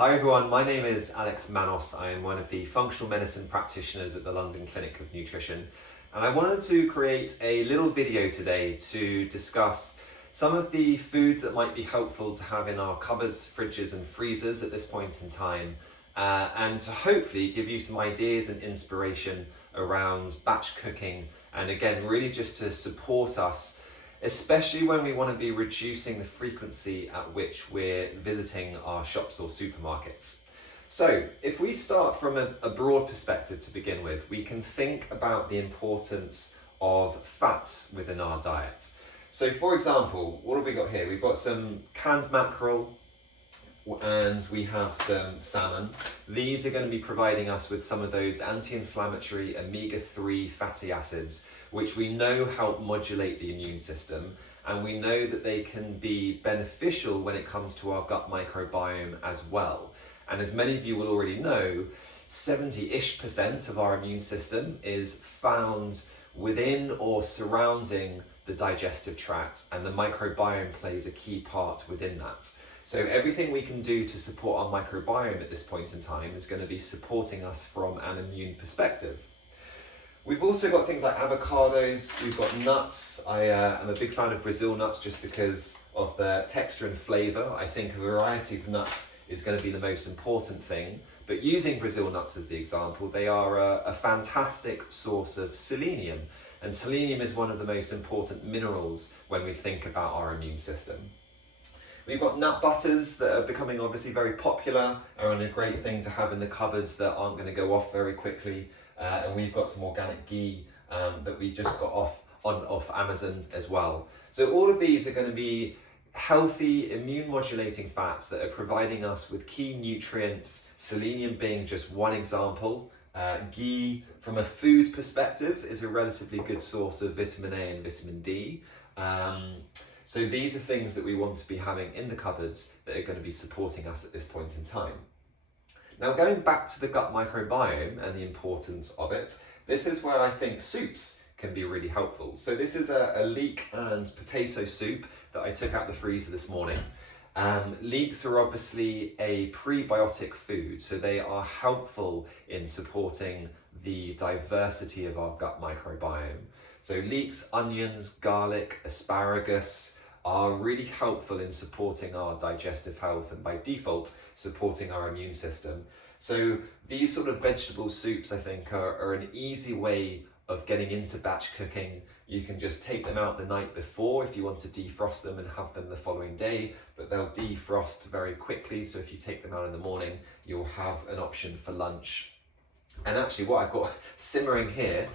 Hi everyone, my name is Alex Manos. I am one of the functional medicine practitioners at the London Clinic of Nutrition. And I wanted to create a little video today to discuss some of the foods that might be helpful to have in our cupboards, fridges and freezers at this point in time, and to hopefully give you some ideas and inspiration around batch cooking, and again, really just to support us, especially when we want to be reducing the frequency at which we're visiting our shops or supermarkets. So if we start from a broad perspective to begin with, we can think about the importance of fats within our diet. So for example, what have we got here? We've got some canned mackerel and we have some salmon. These are going to be providing us with some of those anti-inflammatory omega-3 fatty acids, which we know help modulate the immune system, and we know that they can be beneficial when it comes to our gut microbiome as well. And as many of you will already know, 70-ish% of our immune system is found within or surrounding the digestive tract, and the microbiome plays a key part within that. So everything we can do to support our microbiome at this point in time is going to be supporting us from an immune perspective. We've also got things like avocados, we've got nuts. I am a big fan of Brazil nuts just because of their texture and flavour. I think a variety of nuts is going to be the most important thing. But using Brazil nuts as the example, they are a fantastic source of selenium. And selenium is one of the most important minerals when we think about our immune system. We've got nut butters that are becoming obviously very popular and a great thing to have in the cupboards that aren't going to go off very quickly. And we've got some organic ghee that we just got off Amazon as well. So all of these are going to be healthy immune modulating fats that are providing us with key nutrients, selenium being just one example. Ghee from a food perspective is a relatively good source of vitamin A and vitamin D. So these are things that we want to be having in the cupboards that are going to be supporting us at this point in time. Now, going back to the gut microbiome and the importance of it, this is where I think soups can be really helpful. So this is a leek and potato soup that I took out the freezer this morning. Leeks are obviously a prebiotic food, so they are helpful in supporting the diversity of our gut microbiome. So leeks, onions, garlic, asparagus are really helpful in supporting our digestive health and by default supporting our immune system. So these sort of vegetable soups I think are an easy way of getting into batch cooking. You can just take them out the night before if you want to defrost them and have them the following day, but they'll defrost very quickly, so if you take them out in the morning you'll have an option for lunch. And actually what I've got simmering here,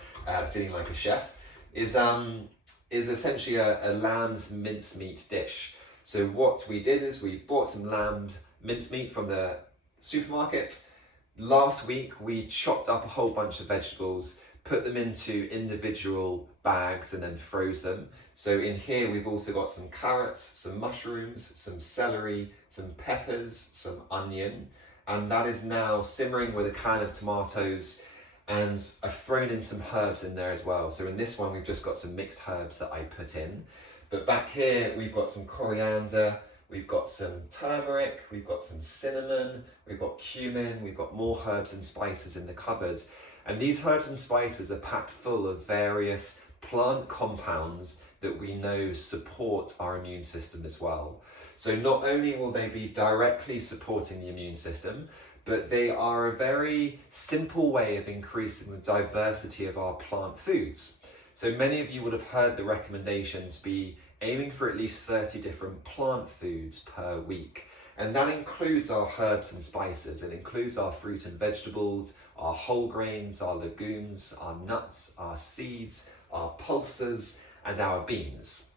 feeling like a chef, is essentially a lamb's mincemeat dish. So what we did is we bought some lamb mincemeat from the supermarket. Last week we chopped up a whole bunch of vegetables, put them into individual bags and then froze them. So in here we've also got some carrots, some mushrooms, some celery, some peppers, some onion, and that is now simmering with a can of tomatoes. And I've thrown in some herbs in there as well. So in this one, we've just got some mixed herbs that I put in. But back here, we've got some coriander, we've got some turmeric, we've got some cinnamon, we've got cumin, we've got more herbs and spices in the cupboards. And these herbs and spices are packed full of various plant compounds that we know support our immune system as well. So not only will they be directly supporting the immune system, but they are a very simple way of increasing the diversity of our plant foods. So many of you would have heard the recommendation to be aiming for at least 30 different plant foods per week. And that includes our herbs and spices. It includes our fruit and vegetables, our whole grains, our legumes, our nuts, our seeds, our pulses, and our beans.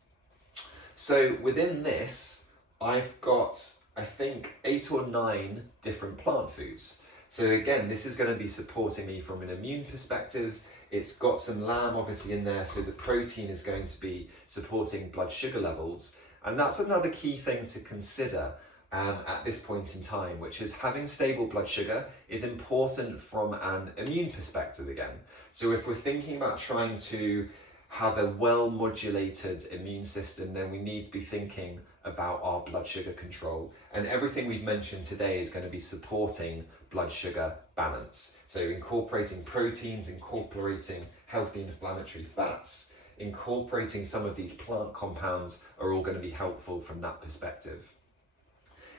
So within this, I've got, I think, 8 or 9 different plant foods. So again, this is going to be supporting me from an immune perspective. It's got some lamb obviously in there, so the protein is going to be supporting blood sugar levels. And that's another key thing to consider at this point in time, which is having stable blood sugar is important from an immune perspective again. So if we're thinking about trying to have a well-modulated immune system, then we need to be thinking about our blood sugar control. And everything we've mentioned today is going to be supporting blood sugar balance. So incorporating proteins, incorporating healthy inflammatory fats, incorporating some of these plant compounds are all going to be helpful from that perspective.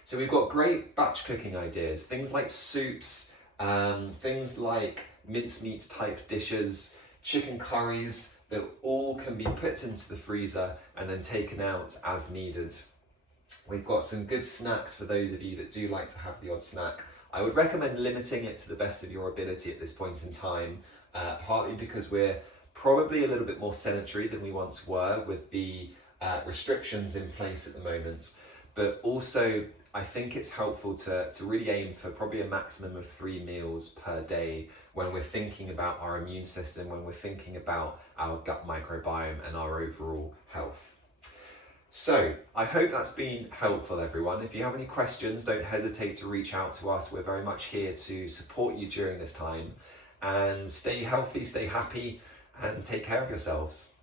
So we've got great batch cooking ideas, things like soups, things like mincemeat type dishes, chicken curries, that all can be put into the freezer and then taken out as needed. We've got some good snacks for those of you that do like to have the odd snack. I would recommend limiting it to the best of your ability at this point in time, partly because we're probably a little bit more sedentary than we once were with the restrictions in place at the moment, but also I think it's helpful to really aim for probably a maximum of 3 meals per day when we're thinking about our immune system, when we're thinking about our gut microbiome and our overall health. So I hope that's been helpful, everyone. If you have any questions, don't hesitate to reach out to us. We're very much here to support you during this time, and stay healthy, stay happy, and take care of yourselves.